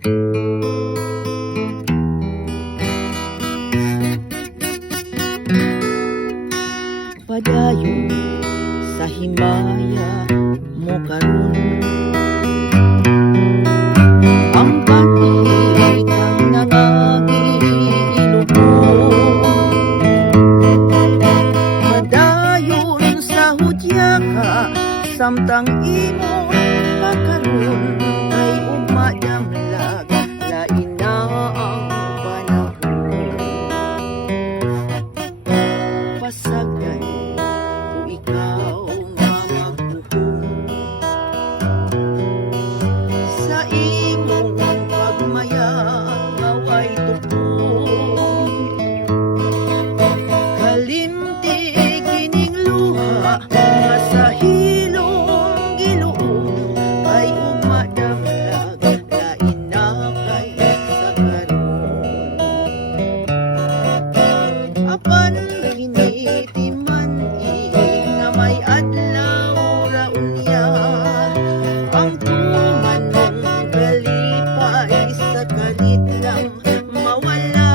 Padayon sa himaya mo karon, ang patit ang nangangilubong. Padayon sa hudya ka, samtang imo pakaron ay umadamlag, lain na ang panahon. Pasagdan ikaw nga magbuhong sa imong pagmayang away tupong. Kalimti kining luha nga sa hilong giluong, ay umadamlag, lain na kay sa karon. Apan hinitiman nga may adlaw ra unya, ang tuman mong kalipay sa kalit lang mawala.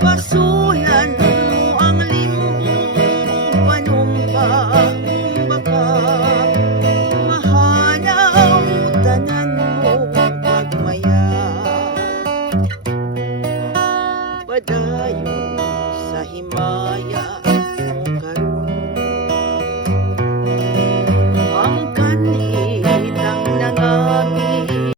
Pasulan mo ang limbong panumpang, baka mahanaw tanan mong pagmaya. Padayon sa himaya